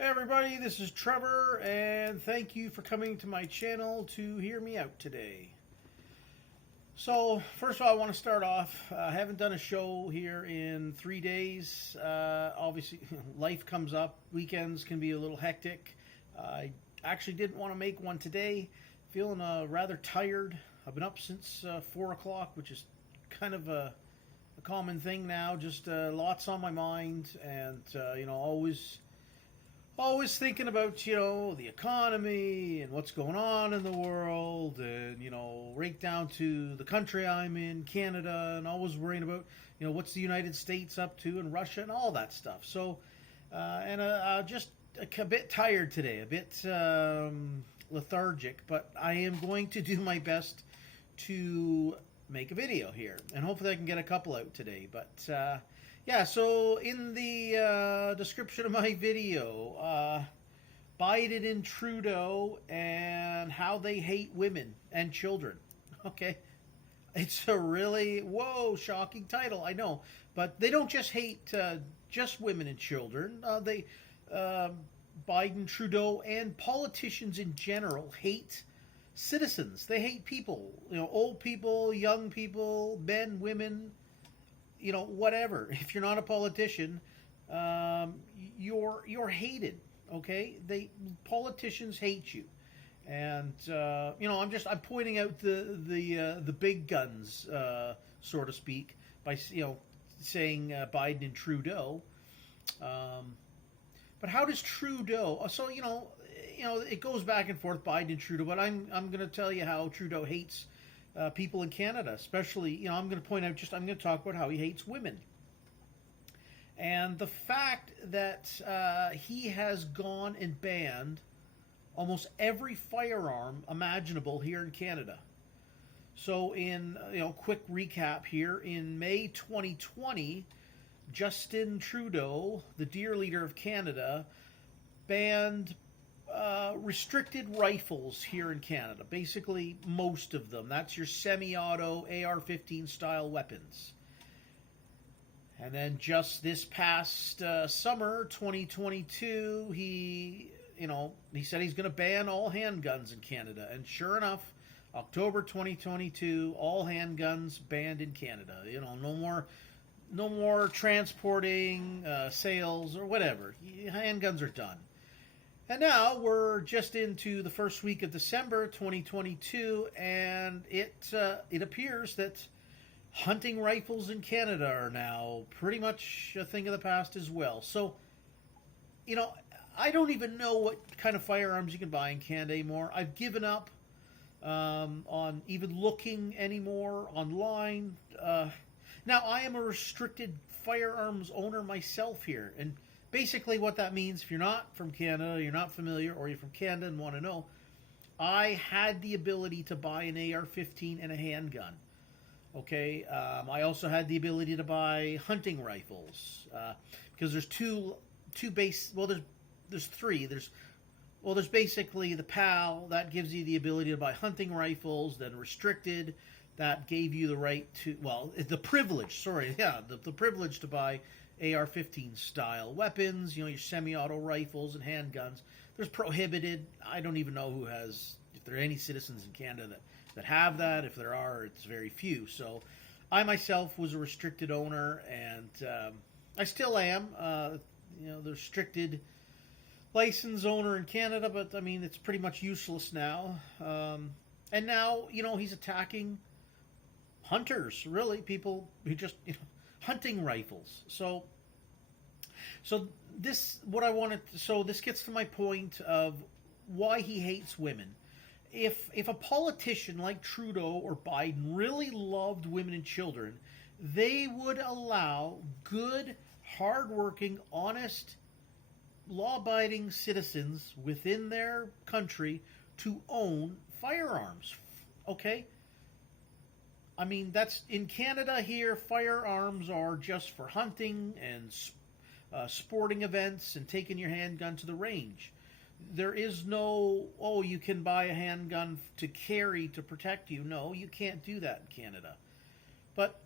Hey everybody, this is Trevor, and thank you for coming to my channel to hear me out today. So, first of all, I want to start off. I haven't done a show here in 3 days. Obviously, life comes up. Weekends can be a little hectic. I actually didn't want to make one today. Feeling rather tired. I've been up since 4 o'clock, which is kind of a common thing now. Just lots on my mind, and always thinking about, the economy and what's going on in the world, and, right down to the country I'm in, Canada, and always worrying about, what's the United States up to, and Russia, and all that stuff. So, just a bit tired today, a bit lethargic, but I am going to do my best to make a video here, and hopefully I can get a couple out today. But yeah, so in the description of my video, Biden and Trudeau and how they hate women and children. Okay, it's a really shocking title, I know, but they don't just hate just women and children. They Biden, Trudeau, and politicians in general hate citizens. They hate people, old people, young people, men, women, whatever. If you're not a politician, you're hated. Okay, politicians hate you, and I'm pointing out the big guns, so to speak, by saying Biden and Trudeau. But how does Trudeau? So it goes back and forth, Biden and Trudeau. But I'm going to tell you how Trudeau hates people in Canada, especially. I'm going to point out. I'm going to talk about how he hates women, and the fact that he has gone and banned almost every firearm imaginable here in Canada. So, in quick recap here, in May 2020. Justin Trudeau, the dear leader of Canada, banned restricted rifles here in Canada. Basically, most of them. That's your semi-auto AR-15 style weapons. And then just this past summer, 2022, he said he's going to ban all handguns in Canada. And sure enough, October 2022, all handguns banned in Canada. No more transporting, sales, or whatever. Handguns are done. And now we're just into the first week of December 2022, and it appears that hunting rifles in Canada are now pretty much a thing of the past as well. So, I don't even know what kind of firearms you can buy in Canada anymore. I've given up on even looking anymore online. Now, I am a restricted firearms owner myself here, and basically what that means, if you're not from Canada, you're not familiar, or you're from Canada and want to know, I had the ability to buy an AR-15 and a handgun. Okay, I also had the ability to buy hunting rifles, because there's there's three. There's basically the PAL, that gives you the ability to buy hunting rifles, then restricted, that gave you the right to, the privilege to buy AR-15 style weapons, your semi-auto rifles and handguns. There's prohibited. I don't even know if there are any citizens in Canada that have that. If there are, it's very few. So I myself was a restricted owner, and I still am, the restricted license owner in Canada, but I mean, it's pretty much useless now. And now, he's attacking hunters, really, people who just, hunting rifles. So this gets to my point of why he hates women. If a politician like Trudeau or Biden really loved women and children, they would allow good, hardworking, honest, law-abiding citizens within their country to own firearms. Okay? I mean, that's in Canada here, firearms are just for hunting and sporting events and taking your handgun to the range. There is no, you can buy a handgun to carry to protect you. No, you can't do that in Canada. But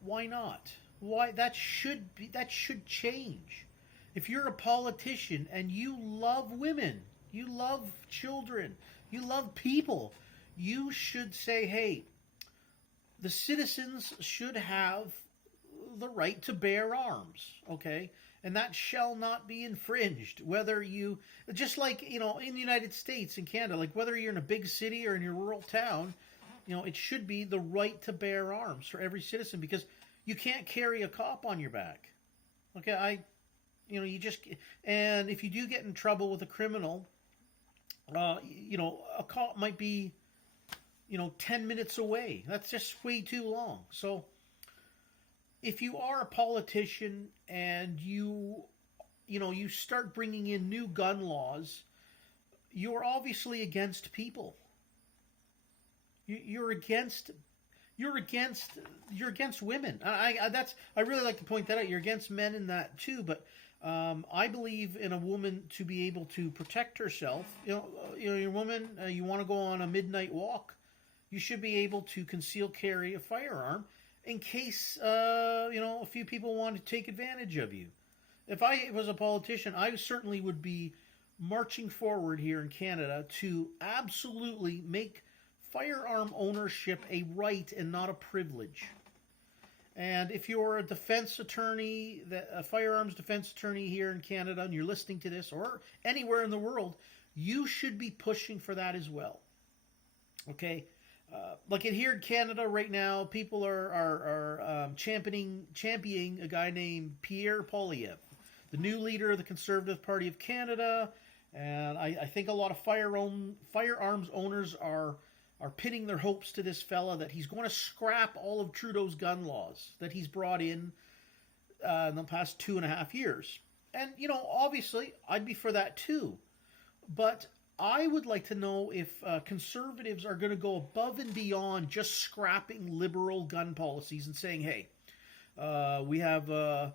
why not? Why that should change. If you're a politician and you love women, you love children, you love people, you should say, hey, the citizens should have the right to bear arms, okay? And that shall not be infringed. Whether you, just like, in the United States and Canada, like whether you're in a big city or in your rural town, it should be the right to bear arms for every citizen, because you can't carry a cop on your back. Okay, you just, and if you do get in trouble with a criminal, a cop might be, 10 minutes away. That's just way too long. So if you are a politician and you start bringing in new gun laws, you're obviously against people. You're against women. I really like to point that out. You're against men in that too, but I believe in a woman to be able to protect herself. You're a woman. You want to go on a midnight walk, you should be able to conceal carry a firearm in case a few people want to take advantage of you. If I was a politician, I certainly would be marching forward here in Canada to absolutely make firearm ownership a right and not a privilege. And if you're a defense attorney, a firearms defense attorney here in Canada, and you're listening to this, or anywhere in the world, you should be pushing for that as well. Okay? Like here in Canada right now, people are championing a guy named Pierre Poilievre, the new leader of the Conservative Party of Canada, and I think a lot of firearms owners are pinning their hopes to this fella that he's going to scrap all of Trudeau's gun laws that he's brought in the past 2.5 years. And, obviously, I'd be for that too. But I would like to know if conservatives are going to go above and beyond just scrapping liberal gun policies and saying, hey, we have a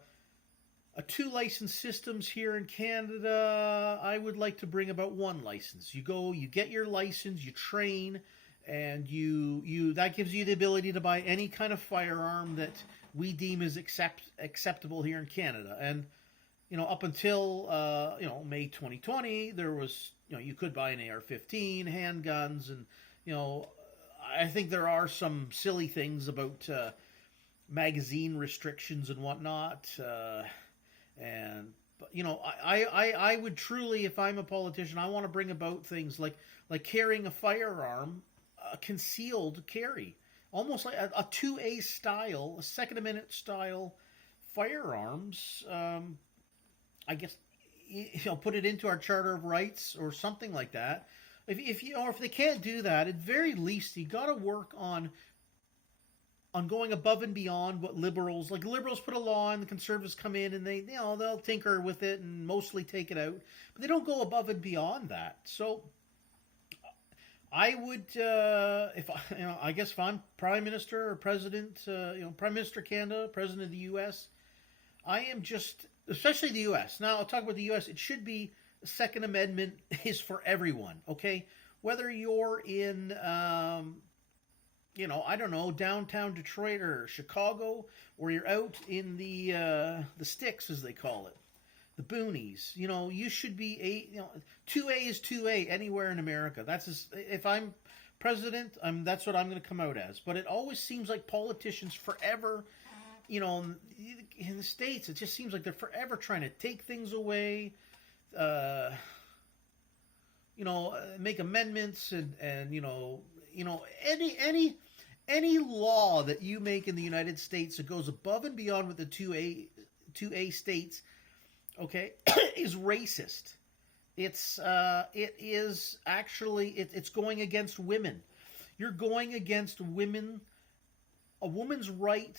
2 license systems here in Canada. I would like to bring about 1 license. You go, you get your license, you train, and you that gives you the ability to buy any kind of firearm that we deem as acceptable here in Canada. And up until May 2020, there was you could buy an AR-15, handguns, and I think there are some silly things about magazine restrictions and whatnot. But I would truly, if I'm a politician, I want to bring about things like carrying a firearm, concealed carry, almost like a 2A style, a Second Amendment style firearms. I guess put it into our Charter of Rights or something like that. If they can't do that, at very least you got to work on going above and beyond what liberals put a law and the conservatives come in and they'll tinker with it and mostly take it out, but they don't go above and beyond that. So I would, I guess if I'm Prime Minister or President, Prime Minister of Canada, President of the U.S., I am just, especially the U.S. Now I'll talk about the U.S. It should be the Second Amendment is for everyone. Okay, whether you're in I don't know, downtown Detroit or Chicago, or you're out in the sticks, as they call it, the boonies. You should be 2A is 2A anywhere in America. If I'm president, that's what I'm going to come out as. But it always seems like politicians forever, in the States, it just seems like they're forever trying to take things away, make amendments and any law that you make in the United States that goes above and beyond what the 2A states, okay, is racist. It is actually it's going against women. You're going against women, a woman's right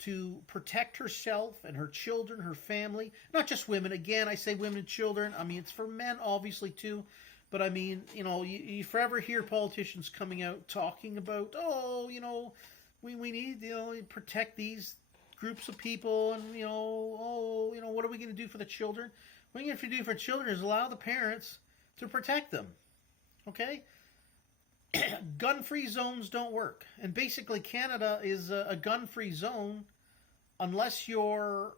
to protect herself and her children, her family. Not just women. Again, I say women and children. I mean, it's for men obviously too. But I mean, you forever hear politicians coming out talking about, we need to protect these groups of people, and what are we going to do for the children? What we have to do for children is allow the parents to protect them. Okay, gun-free zones don't work, and basically Canada is a gun-free zone unless you're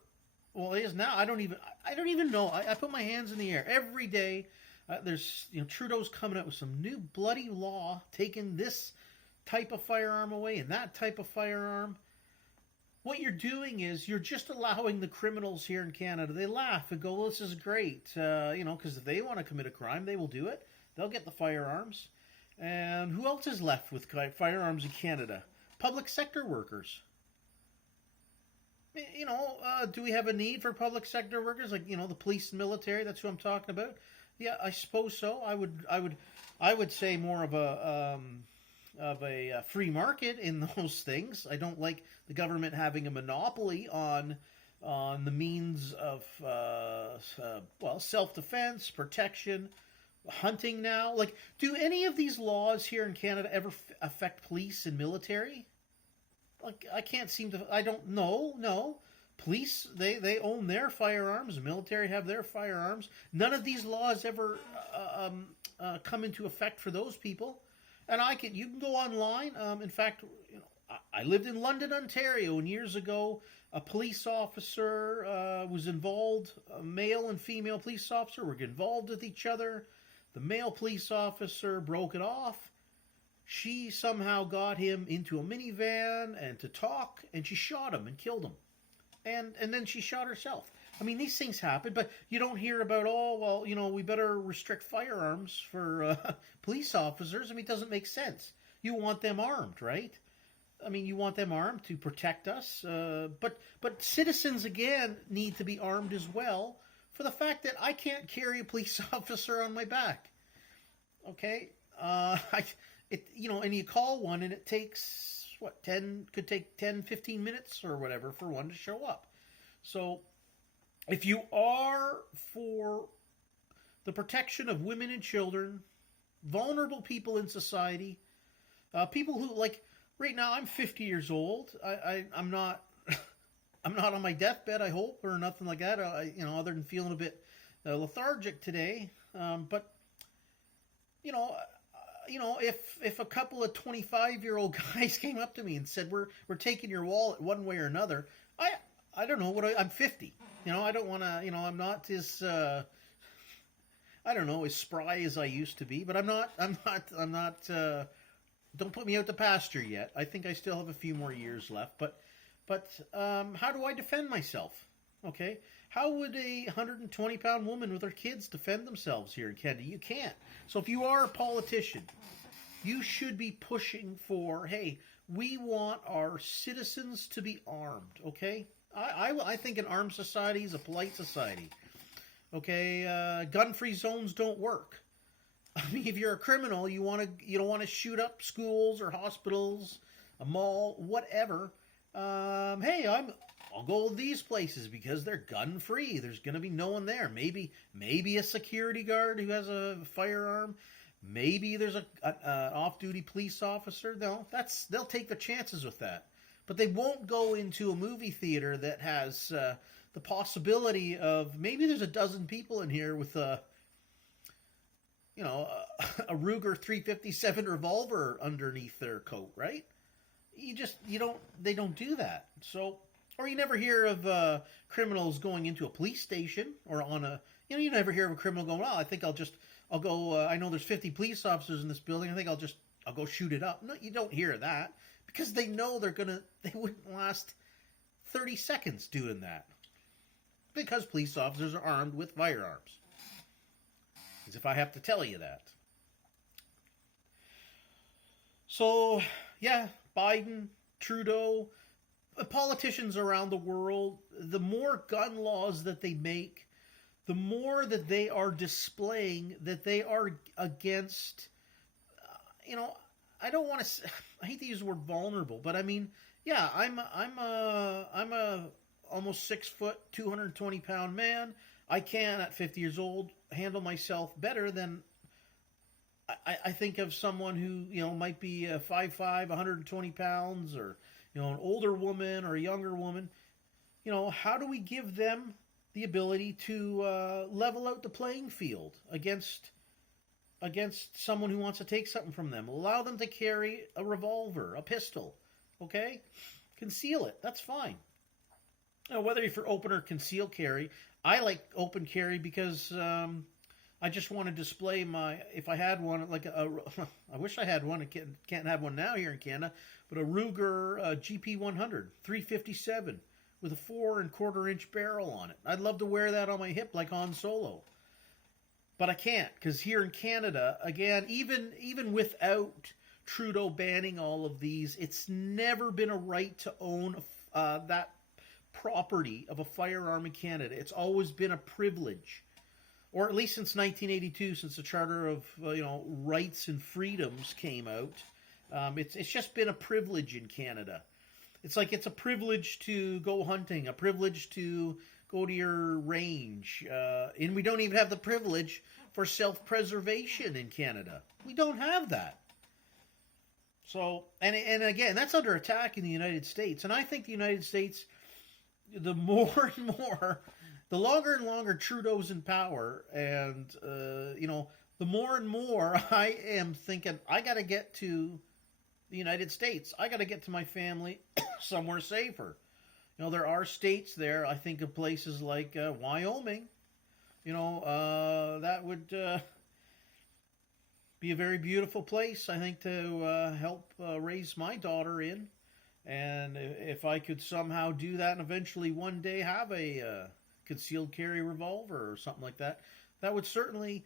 Well, it is now. I don't even know. I put my hands in the air every day. There's, Trudeau's coming out with some new bloody law taking this type of firearm away and that type of firearm. What you're doing is you're just allowing the criminals here in Canada. They laugh and go, well, this is great, because if they want to commit a crime, they will do it. They'll get the firearms. And who else is left with firearms in Canada? Public sector workers. Do we have a need for public sector workers, like the police and military? That's who I'm talking about. Yeah, I suppose so. I would say more of a free market in those things. I don't like the government having a monopoly on the means of self-defense, protection, hunting. Now, like, do any of these laws here in Canada ever affect police and military? Like, I can't seem to. I don't know. No, police they own their firearms. Military have their firearms. None of these laws ever come into effect for those people. And you can go online. In fact, I lived in London, Ontario, and years ago, a police officer was involved. A male and female police officer were involved with each other. The male police officer broke it off. She somehow got him into a minivan and to talk, and she shot him and killed him. And then she shot herself. I mean, these things happen, but you don't hear about, we better restrict firearms for police officers. I mean, it doesn't make sense. You want them armed, right? I mean, you want them armed to protect us. But citizens, again, need to be armed as well for the fact that I can't carry a police officer on my back. Okay? And you call one and it takes, could take 10, 15 minutes or whatever for one to show up. So if you are for the protection of women and children, vulnerable people in society, people who, like, right now I'm 50 years old. I'm not I'm not on my deathbed, I hope, or nothing like that. Other than feeling a bit lethargic today. But if a couple of 25-year-old guys came up to me and said, we're taking your wallet one way or another, I don't know I'm 50. I don't want to, I'm not as, I don't know, as spry as I used to be, but I'm not, don't put me out to pasture yet. I think I still have a few more years left, but how do I defend myself? Okay. How would a 120-pound woman with her kids defend themselves here in Canada? You can't. So if you are a politician, you should be pushing for, hey, we want our citizens to be armed, okay? I think an armed society is a polite society. Okay, gun-free zones don't work. I mean, if you're a criminal, you don't want to shoot up schools or hospitals, a mall, whatever. Hey, I'll go to these places because they're gun-free. There's going to be no one there. Maybe a security guard who has a firearm. Maybe there's an off-duty police officer. No, they'll take the chances with that. But they won't go into a movie theater that has the possibility of maybe there's a dozen people in here with a Ruger 357 revolver underneath their coat, right? They don't do that. So, or you never hear of criminals going into a police station or on you never hear of a criminal going, well, I think I'll go, I know there's 50 police officers in this building. I think I'll go shoot it up. No, you don't hear that because they know they wouldn't last 30 seconds doing that because police officers are armed with firearms. As if I have to tell you that. So, yeah, Biden, Trudeau, politicians around the world, the more gun laws that they make, the more that they are displaying that they are against, I don't want to, I hate to use the word vulnerable, but I mean, yeah, I'm a almost 6 foot, 220-pound man. I can, at 50 years old, handle myself better than I think of someone who, might be 5'5", 120 pounds, or, an older woman or a younger woman. How do we give them the ability to level out the playing field against someone who wants to take something from them? Allow them to carry a revolver, a pistol, okay? Conceal it. That's fine. Whether you're for open or concealed carry, I like open carry because I just want to display my. If I had one, like I wish I had one. I can't have one now here in Canada, but a Ruger GP 100 357 with a 4.25 inch barrel on it. I'd love to wear that on my hip like Han Solo, but I can't because here in Canada, again, even without Trudeau banning all of these, it's never been a right to own that property of a firearm in Canada. It's always been a privilege, or at least since 1982, since the Charter of Rights and Freedoms came out. It's just been a privilege in Canada. It's like it's a privilege to go hunting, a privilege to go to your range, and we don't even have the privilege for self-preservation in Canada. We don't have that. So, and again, that's under attack in the United States, and I think the United States, the more and more, the longer and longer Trudeau's in power, and the more and more I am thinking I got to get to the United States. I got to get to my family somewhere safer. There are states there. I think of places like Wyoming. That would be a very beautiful place, I think, to help raise my daughter in. And if I could somehow do that and eventually one day have a concealed carry revolver or something like that, that would certainly,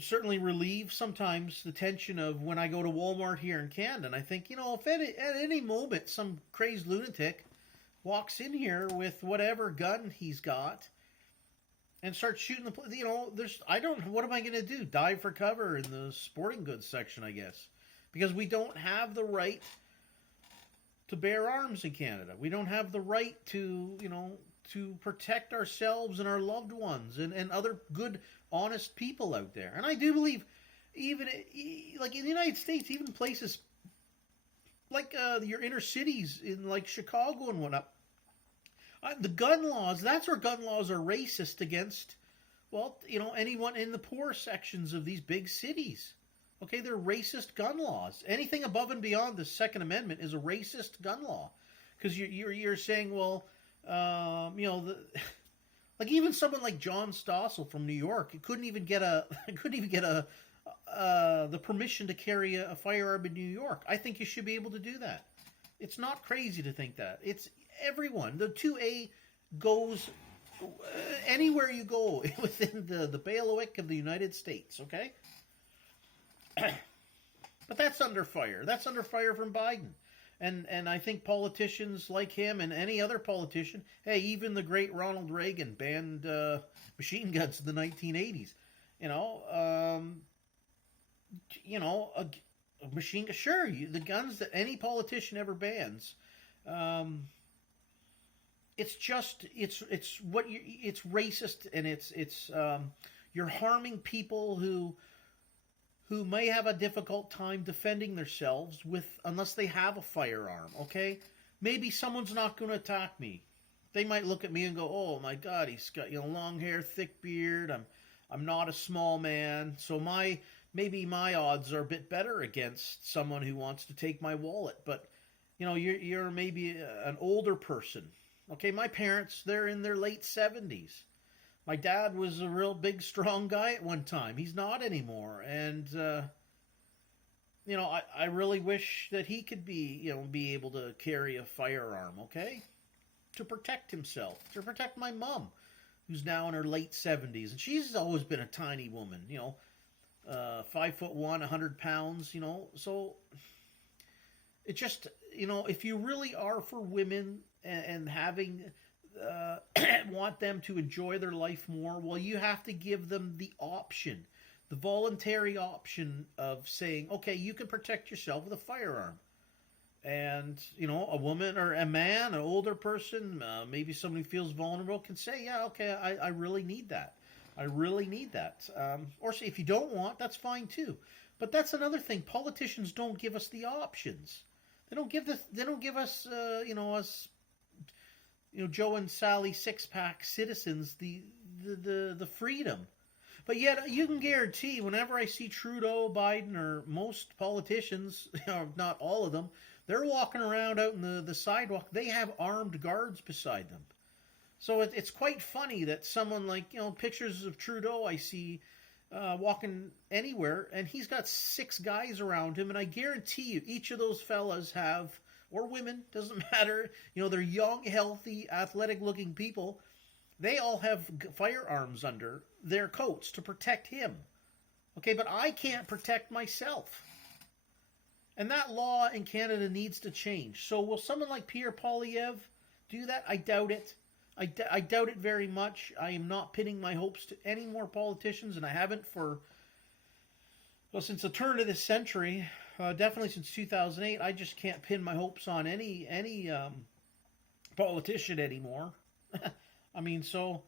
certainly relieve sometimes the tension of when I go to Walmart here in Canada. And I think, if at any moment some crazed lunatic walks in here with whatever gun he's got and starts shooting what am I going to do? Dive for cover in the sporting goods section, I guess. Because we don't have the right to bear arms in Canada. We don't have the right to protect ourselves and our loved ones and other good, honest people out there. And I do believe, even like in the United States, even places like your inner cities in like Chicago and whatnot, the gun laws, that's where gun laws are racist against, anyone in the poor sections of these big cities. Okay, they're racist gun laws. Anything above and beyond the Second Amendment is a racist gun law, because you're saying, like even someone like John Stossel from New York couldn't even get the permission to carry a firearm in New York. I think you should be able to do that. It's not crazy to think that. It's everyone. The 2A goes anywhere you go within the bailiwick of the United States. Okay. But that's under fire. That's under fire from Biden. And I think politicians like him and any other politician, hey, even the great Ronald Reagan banned machine guns in the 1980s. A machine gun, sure, the guns that any politician ever bans, it's racist, and it's you're harming people who may have a difficult time defending themselves unless they have a firearm, okay? Maybe someone's not going to attack me. They might look at me and go, "Oh my God, he's got long hair, thick beard. I'm not a small man, so maybe my odds are a bit better against someone who wants to take my wallet." But you're maybe an older person. Okay, my parents, they're in their late 70s. My dad was a real big, strong guy at one time. He's not anymore. And, I really wish that he could be able to carry a firearm, okay? To protect himself. To protect my mom, who's now in her late 70s. And she's always been a tiny woman, 5'1", 100 pounds, So it just, if you really are for women and having... want them to enjoy their life more, well, you have to give them the option, the voluntary option of saying, okay, you can protect yourself with a firearm. And, a woman or a man, an older person, maybe somebody who feels vulnerable can say, yeah, okay, I really need that. I really need that. Or say, if you don't want, that's fine too. But that's another thing. Politicians don't give us the options. They don't give us, us, Joe and Sally six-pack citizens the freedom. But yet you can guarantee whenever I see Trudeau, Biden, or most politicians, not all of them, They're walking around out in the sidewalk. They have armed guards beside them. So it's quite funny that someone like, pictures of Trudeau I see walking anywhere, and he's got 6 guys around him, and I guarantee you each of those fellas have, or women, doesn't matter, they're young, healthy, athletic looking people. They all have firearms under their coats to protect him. Okay, but I can't protect myself. And that law in Canada needs to change. So will someone like Pierre Poilievre do that? I doubt it. I doubt it very much. I am not pinning my hopes to any more politicians, and I haven't since the turn of this century, definitely since 2008. I just can't pin my hopes on any politician anymore. I mean, so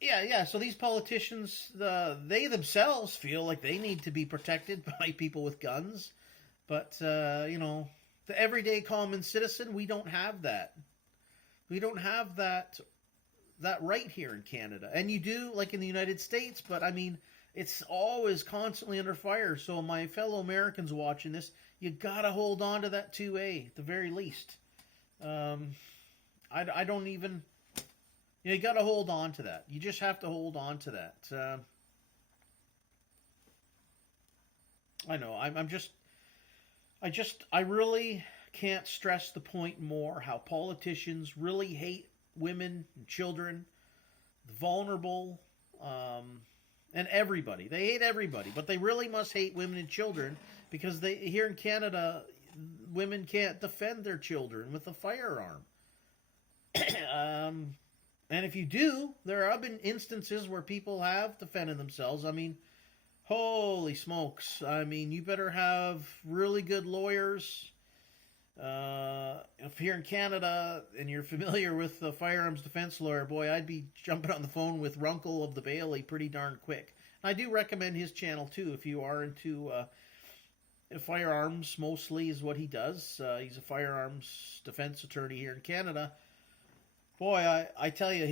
yeah. So these politicians, they themselves feel like they need to be protected by people with guns, but the everyday common citizen, we don't have that. We don't have that right here in Canada. And you do, like in the United States, but I mean, it's always constantly under fire. So my fellow Americans watching this, you gotta hold on to that 2A at the very least. I don't even, you gotta hold on to that. You just have to hold on to that. I know, I really can't stress the point more how politicians really hate women and children, the vulnerable, and everybody. They hate everybody, but they really must hate women and children because here in Canada, women can't defend their children with a firearm. And if you do, there have been instances where people have defended themselves. I mean, holy smokes. I mean, you better have really good lawyers. If here in Canada and you're familiar with the firearms defense lawyer, boy, I'd be jumping on the phone with Runkle of the Bailey pretty darn quick. And I do recommend his channel too if you are into firearms. Mostly is what he does. He's a firearms defense attorney here in Canada. Boy, I tell you,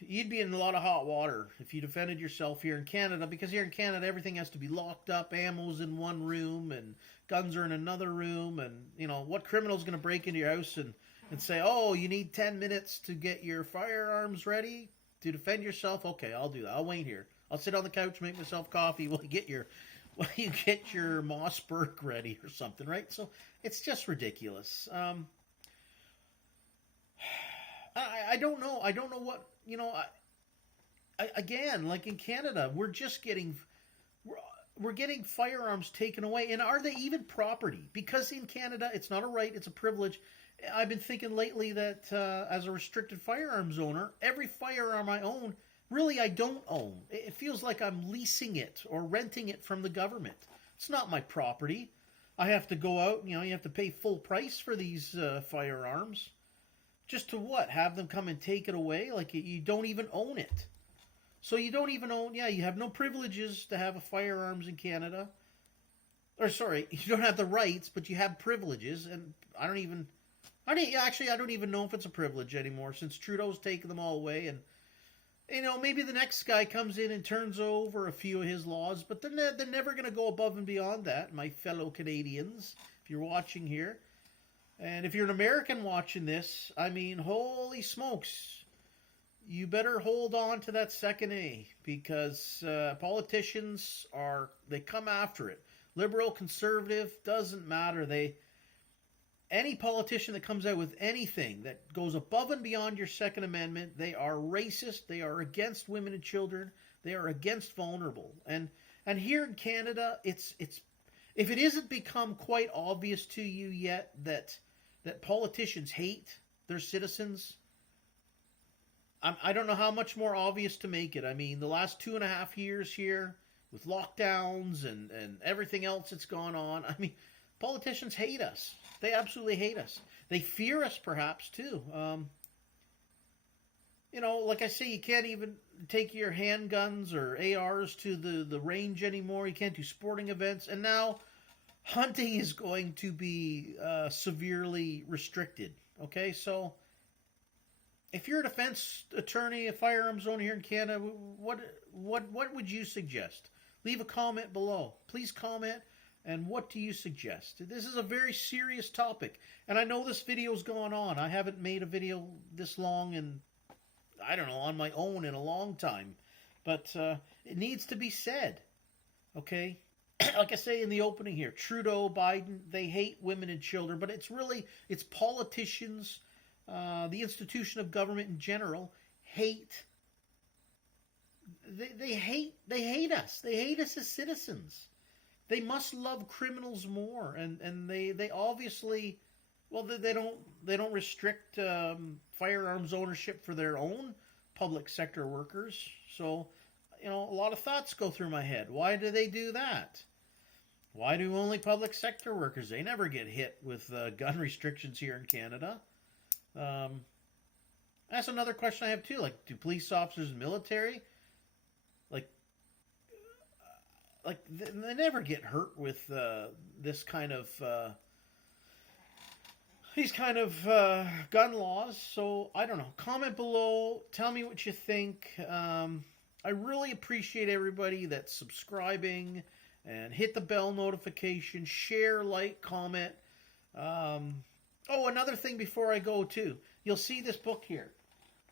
you'd be in a lot of hot water if you defended yourself here in Canada, because here in Canada everything has to be locked up, ammo's in one room and guns are in another room, and what criminal's going to break into your house and say, oh, you need 10 minutes to get your firearms ready to defend yourself? Okay, I'll do that. I'll wait here. I'll sit on the couch, make myself coffee while you get your Mossberg ready or something, right? So it's just ridiculous. I don't know. I don't know what, again, like in Canada, we're getting firearms taken away. And are they even property? Because in Canada, it's not a right, it's a privilege. I've been thinking lately that as a restricted firearms owner, every firearm I own, really I don't own. It feels like I'm leasing it or renting it from the government. It's not my property. I have to go out, you have to pay full price for these firearms. Just to what? Have them come and take it away? Like you don't even own it. So you don't even own, you have no privileges to have a firearms in Canada. Or sorry, you don't have the rights, but you have privileges. And I don't even know if it's a privilege anymore since Trudeau's taken them all away. And, maybe the next guy comes in and turns over a few of his laws, but they're never going to go above and beyond that, my fellow Canadians, if you're watching here. And if you're an American watching this, I mean, holy smokes, you better hold on to that second A, because politicians they come after it. Liberal, conservative, doesn't matter. Any politician that comes out with anything that goes above and beyond your Second Amendment, they are racist, they are against women and children, they are against vulnerable. And here in Canada, it's if it isn't become quite obvious to you yet that politicians hate their citizens, I don't know how much more obvious to make it. I mean, the last 2.5 years here with lockdowns and everything else that's gone on, I mean, politicians hate us. They absolutely hate us. They fear us perhaps too. Like I say, you can't even take your handguns or ARs to the range anymore. You can't do sporting events. And now hunting is going to be severely restricted. Okay, so if you're a defense attorney, a firearms owner here in Canada, what would you suggest? Leave a comment below. Please comment And what do you suggest? This is a very serious topic. And I know this video's gone on. I haven't made a video this long and I don't know, on my own in a long time. But it needs to be said. Okay? Like I say in the opening here, Trudeau, Biden, they hate women and children, but it's politicians, the institution of government in general, hate. They hate us. They hate us as citizens. They must love criminals more, and they obviously, well, they don't restrict firearms ownership for their own public sector workers. So, a lot of thoughts go through my head. Why do they do that? Why do only public sector workers? They never get hit with gun restrictions here in Canada. That's another question I have too. Like, do police officers, military, they never get hurt with this kind of these kind of gun laws. So I don't know. Comment below. Tell me what you think. I really appreciate everybody that's subscribing and hit the bell notification, share, like, comment. Oh, another thing before I go too. You'll see this book here.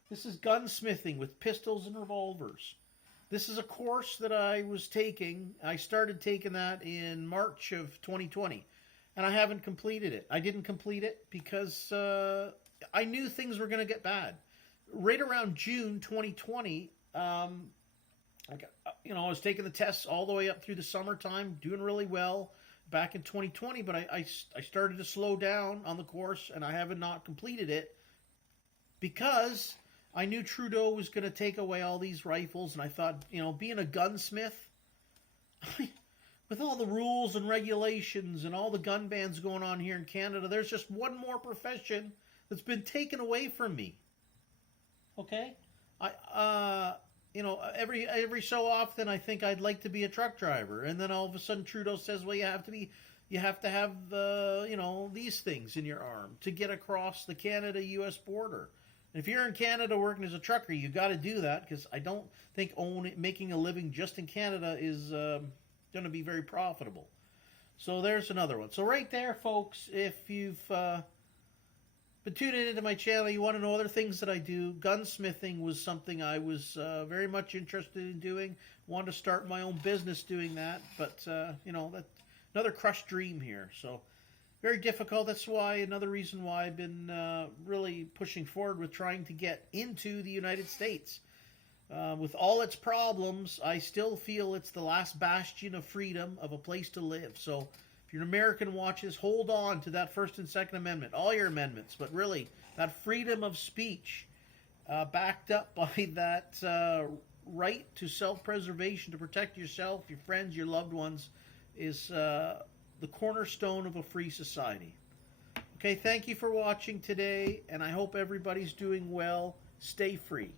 This is Gunsmithing with Pistols and Revolvers. This is a course that I was taking. I started taking that in March of 2020, and I haven't completed it. I didn't complete it because I knew things were going to get bad. Right around June 2020, I was taking the tests all the way up through the summertime, doing really well back in 2020, but I started to slow down on the course, and I have not completed it because I knew Trudeau was going to take away all these rifles, and I thought, being a gunsmith, with all the rules and regulations and all the gun bans going on here in Canada, there's just one more profession that's been taken away from me. Okay? Every so often I think I'd like to be a truck driver, and then all of a sudden Trudeau says, well, you have to have these things in your arm to get across the Canada-U.S. border. If you're in Canada working as a trucker, you got to do that because I don't think making a living just in Canada is going to be very profitable. So there's another one. So right there, folks, if you've been tuning into my channel, you want to know other things that I do, gunsmithing was something I was very much interested in doing. Wanted to start my own business doing that, but, that's another crushed dream here. So very difficult. That's why another reason why I've been really pushing forward with trying to get into the United States. With all its problems, I still feel it's the last bastion of freedom, of a place to live. So if you're an American, watch this. Hold on to that First and Second Amendment, all your amendments, but really that freedom of speech backed up by that right to self-preservation, to protect yourself, your friends, your loved ones, is the cornerstone of a free society. Okay, thank you for watching today, and I hope everybody's doing well. Stay free.